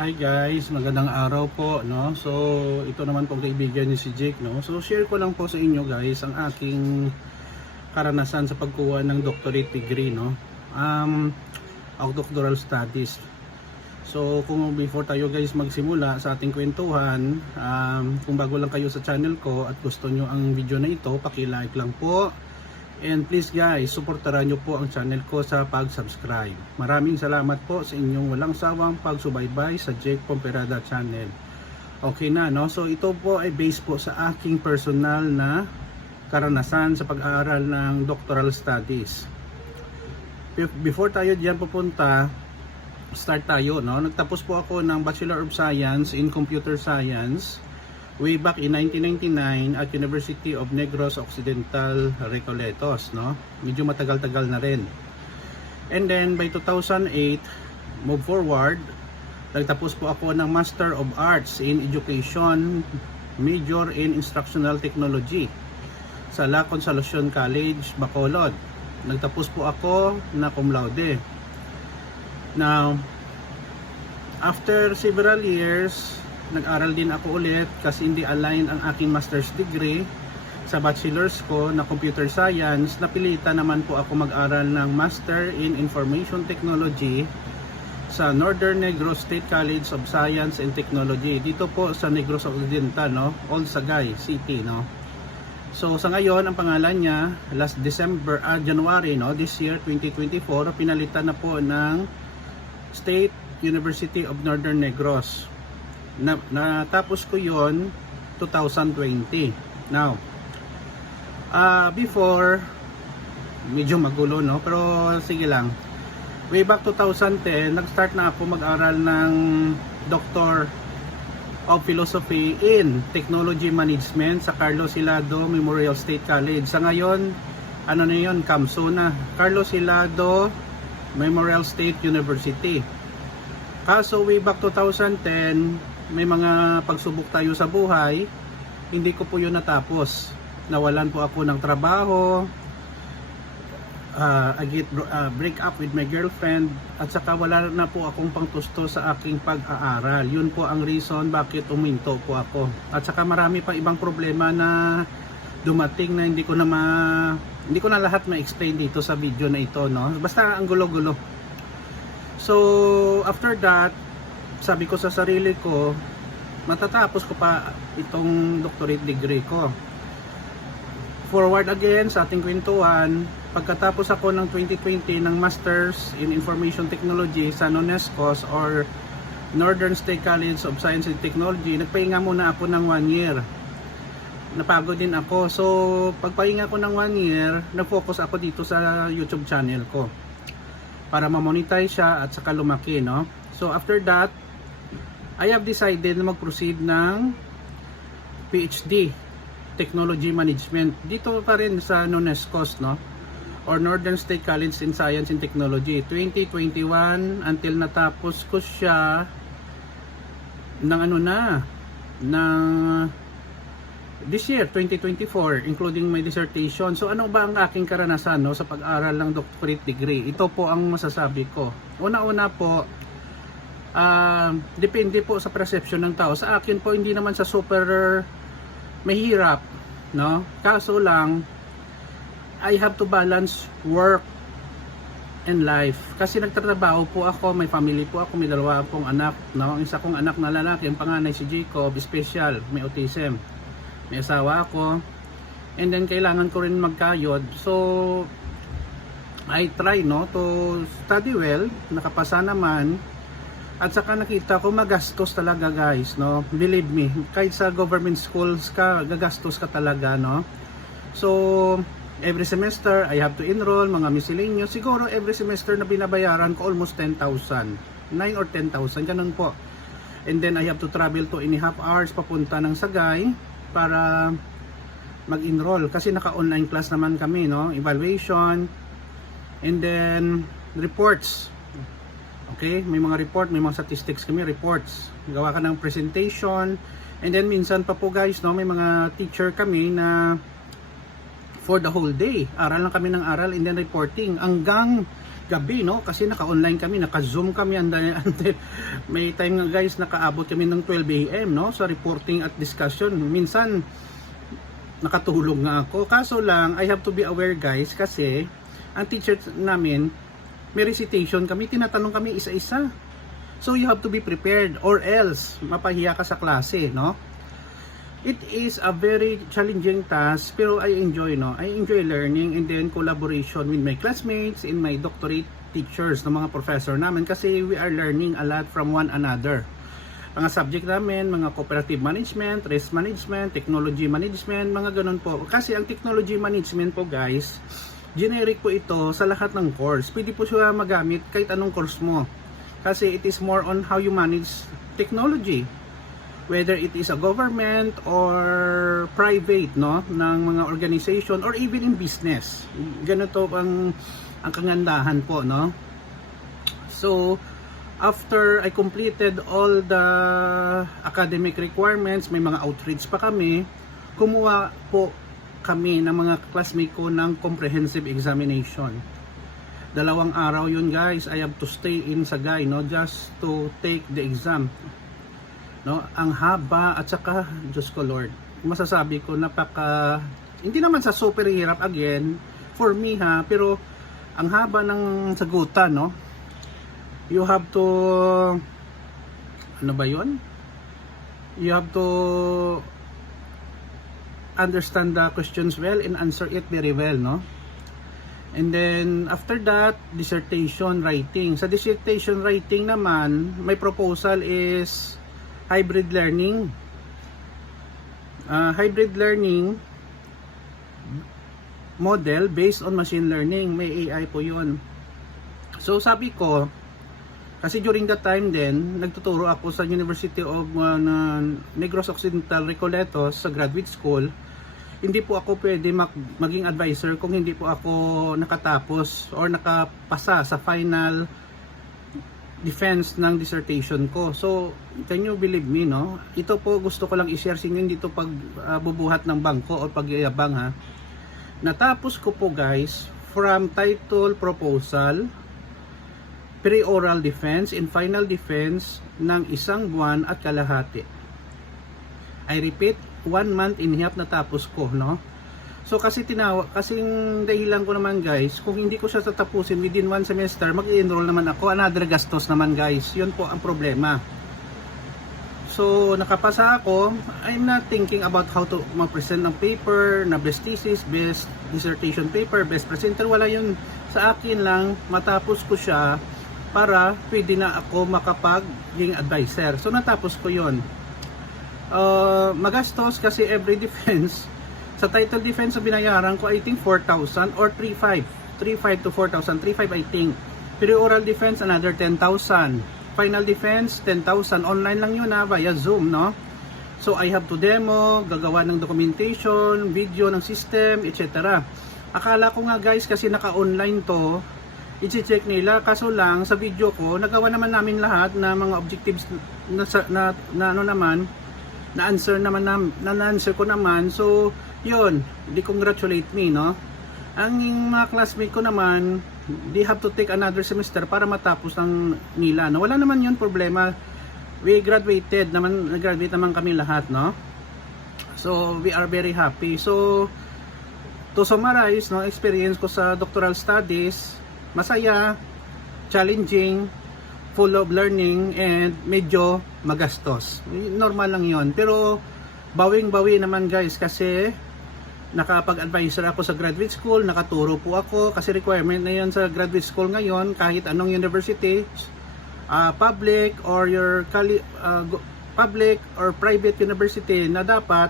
Hi guys, magandang araw po, no. So, ito naman pong kaibigan niyo si Jake, no. So, share ko lang po sa inyo guys ang aking karanasan sa pagkuha ng doctorate degree, no. Of doctoral studies. So, kung before tayo guys magsimula sa ating kwentuhan, kung bago lang kayo sa channel ko at gusto nyo ang video na ito, paki-like lang po. And please guys, suportahan nyo po ang channel ko sa pag-subscribe. Maraming salamat po sa inyong walang sawang pagsubaybay sa Jake Pomperada channel. Okay na, no? So ito po ay based po sa aking personal na karanasan sa pag-aaral ng doctoral studies. Before tayo diyan pupunta, start tayo, no? Nagtapos po ako ng Bachelor of Science in Computer Science way back in 1999 at University of Negros Occidental, Recoletos, no? Medyo matagal-tagal na rin. And then by 2008, move forward, nagtapos po ako ng Master of Arts in Education, major in Instructional Technology sa La Consolacion College, Bacolod. Nagtapos po ako na cum laude. Now, after several years, nag-aral din ako ulit kasi hindi align ang aking master's degree sa bachelor's ko na computer science. Napilitan naman po ako mag-aral ng Master in Information Technology sa Northern Negros State College of Science and Technology dito po sa Negros Occidental, no? Old Sagay City, no? So sa ngayon ang pangalan niya last January, no, this year 2024, pinalitan na po ng State University of Northern Negros. Natapos ko yon 2020. Now, before, medyo magulo, no? Pero sige lang. Way back 2010, nag-start na ako mag-aral ng Doctor of Philosophy in Technology Management sa Carlos Hilado Memorial State College. Sa ngayon, ano na yun? CAMSO na. Carlos Hilado Memorial State University. Kaso way back 2010, may mga pagsubok tayo sa buhay, hindi ko po yun natapos. Nawalan po ako ng trabaho, I get break up with my girlfriend, at saka wala na po akong pangtusto sa aking pag-aaral. Yun po ang reason bakit uminto po ako. At saka marami pa ibang problema na dumating na hindi ko na lahat ma-explain dito sa video na ito, no? Basta ang gulo-gulo. So after that, sabi ko sa sarili ko, matatapos ko pa itong doctorate degree ko. Forward again sa ating kwentuhan, pagkatapos ako ng 2020 ng Masters in Information Technology sa NONESCOS or Northern State College of Science and Technology, nagpahinga muna ako ng 1 year. Napagod din ako. So pagpahinga ko ng 1 year, nag-focus ako dito sa YouTube channel ko para ma-monetize siya at saka lumaki, no? So after that, I have decided na mag-proceed ng PhD Technology Management dito pa rin sa NONESCOS, no, or Northern State College in Science and Technology 2021 until natapos ko siya ng this year 2024, including my dissertation. So ano ba ang aking karanasan, no, sa pag-aral ng doctorate degree? Ito po ang masasabi ko. Una-una po, depende po sa perception ng tao. Sa akin po, hindi naman sa super mahirap, no? Kaso lang, I have to balance work and life. Kasi nagtatrabaho po ako, may family po ako, may dalawa pong anak, no? Ang isa kong anak na lalaki, ang panganay si Jacob, special, may autism. May asawa ako. And then kailangan ko rin magkayod. So I try, no, to study well, nakapasa naman. At saka nakita ko magastos talaga, guys, no? Believe me, kahit sa government schools ka, gagastos ka talaga, no? So every semester I have to enroll mga miscellaneous. Siguro every semester na binabayaran ko almost 10,000, 9 or 10,000, ganun po. And then I have to travel to 1.5 hours papunta ng Sagay para mag-enroll kasi naka-online class naman kami, no? Evaluation and then reports. Okay, may mga report, may mga statistics kami, reports. Gawa ka ng presentation. And then minsan pa po, guys, no, may mga teacher kami na for the whole day, aral lang kami ng aral and then reporting hanggang gabi, no? Kasi naka-online kami, naka-zoom kami, may time nga guys, nakaabot kami ng 12 AM, no? Sa reporting at discussion. Minsan, nakatulog nga ako. Kaso lang, I have to be aware guys, kasi ang teacher namin, may recitation kami, tinatanong kami isa-isa. So you have to be prepared or else mapahiya ka sa klase, no? It is a very challenging task, pero I enjoy, no? I enjoy learning and then collaboration with my classmates and my doctorate teachers, ng mga professor namin, kasi we are learning a lot from one another. Mga subject namin, mga cooperative management, risk management, technology management, mga ganun po. Kasi ang technology management po guys, generic po ito sa lahat ng course. Pwede po siya magamit kahit anong course mo. Kasi it is more on how you manage technology. Whether it is a government or private, no, ng mga organization or even in business. Ganito ang kagandahan po, no. So after I completed all the academic requirements, may mga outreach pa kami, kumuha po kami ng mga classmate ko ng comprehensive examination. 2 araw yun guys, I have to stay in Sagay, no, just to take the exam. No, ang haba at saka Diyos ko Lord, masasabi ko hindi naman sa super hirap again for me ha, pero ang haba ng sagutan, no. You have to, ano ba yun? You have to understand the questions well and answer it very well, no. And then after that, dissertation writing. Sa dissertation writing naman, my proposal is hybrid learning. Hybrid learning model based on machine learning. May AI po yun. So sabi ko, kasi during that time din, nagtuturo ako sa University of Negros Occidental Recoletos sa graduate school. Hindi po ako pwede maging advisor kung hindi po ako nakatapos or nakapasa sa final defense ng dissertation ko. So, can you believe me, no? Ito po gusto ko lang i-share sa inyo, dito pag bubuhat ng bangko o pagyayabang ha. Natapos ko po guys from title proposal, pre-oral defense and final defense ng 1 buwan at kalahati. I repeat, 1 month and a half natapos ko, no? So kasing dahilan ko naman guys, kung hindi ko siya tatapusin within 1 semester, mag-i-enroll naman ako, another gastos naman guys. Yun po ang problema. So nakapasa ako, I'm not thinking about how to mag-present ng paper, na best thesis, best dissertation paper, best presenter. Wala yun sa akin lang, matapos ko siya para pwede na ako makapag-ging advisor. So natapos ko yun. Magastos kasi every defense, sa title defense na binayaran ko, I think 4,000 or 3,500 to 4,000, 3,500 I think. Pre-oral defense another 10,000. Final defense 10,000. Online lang yun via Zoom, no. So I have to demo, gagawa ng documentation, video ng system, etc. Akala ko nga guys, kasi naka-online to, i-check nila, kaso lang sa video ko nagawa naman namin lahat na mga objectives na ano naman, na-answer ko naman. So yun, they congratulate me, no. Ang mga classmate ko naman, they have to take another semester para matapos ang nila, no. Wala naman yun problema, we graduate naman kami lahat, no. So we are very happy. So to summarize, no, experience ko sa doctoral studies, masaya, challenging, full of learning, and medyo magastos. Normal lang yon, pero bawing-bawi naman guys, kasi nakapag-advisor ako sa graduate school, nakaturo po ako, kasi requirement na yan sa graduate school ngayon, kahit anong university, public or public or private university, na dapat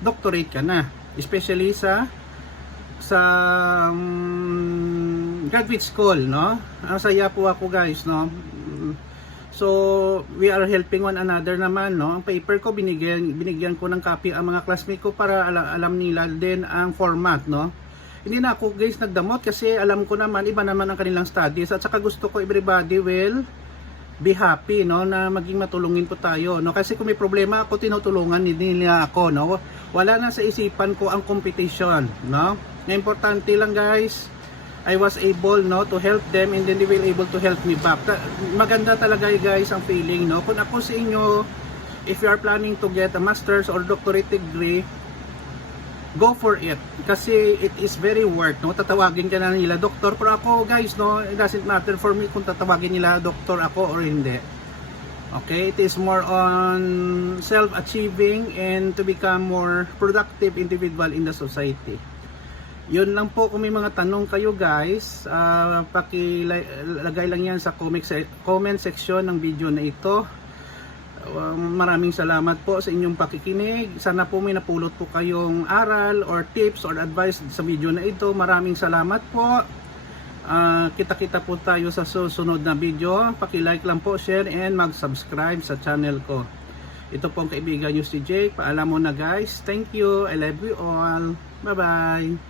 doctorate ka na, especially sa graduate school, no. Ang saya po ako guys, no. So we are helping one another naman, no. Ang paper ko, binigyan ko ng copy ang mga classmate ko para alam nila din ang format, no. Hindi na ako guys nagdamot, kasi alam ko naman iba naman ang kanilang studies, at saka gusto ko everybody will be happy, no, na maging matulungin po tayo, no. Kasi kung may problema ako, tinutulungan nila ako, no. Wala na sa isipan ko ang competition, no. Na importante lang guys, I was able, no, to help them, and then they will able to help me back. Maganda talaga guys ang feeling, no. Kung ako sa inyo, if you are planning to get a master's or doctorate degree, go for it, kasi it is very worth, no. Tatawagin ka na nila doktor, pero ako guys, no, it doesn't matter for me kung tatawagin nila doktor ako or hindi. Okay, it is more on self-achieving and to become more productive individual in the society. Yun lang po. Kung may mga tanong kayo guys, pakilagay lang yan sa comment section ng video na ito. Maraming salamat po sa inyong pakikinig. Sana po may napulot po kayong aral or tips or advice sa video na ito. Maraming salamat po. Kita-kita po tayo sa susunod na video. Paki-like lang po, share, and mag-subscribe sa channel ko. Ito po ang kaibigan nyo si Jake. Paalam mo na guys. Thank you. I love you all. Bye-bye.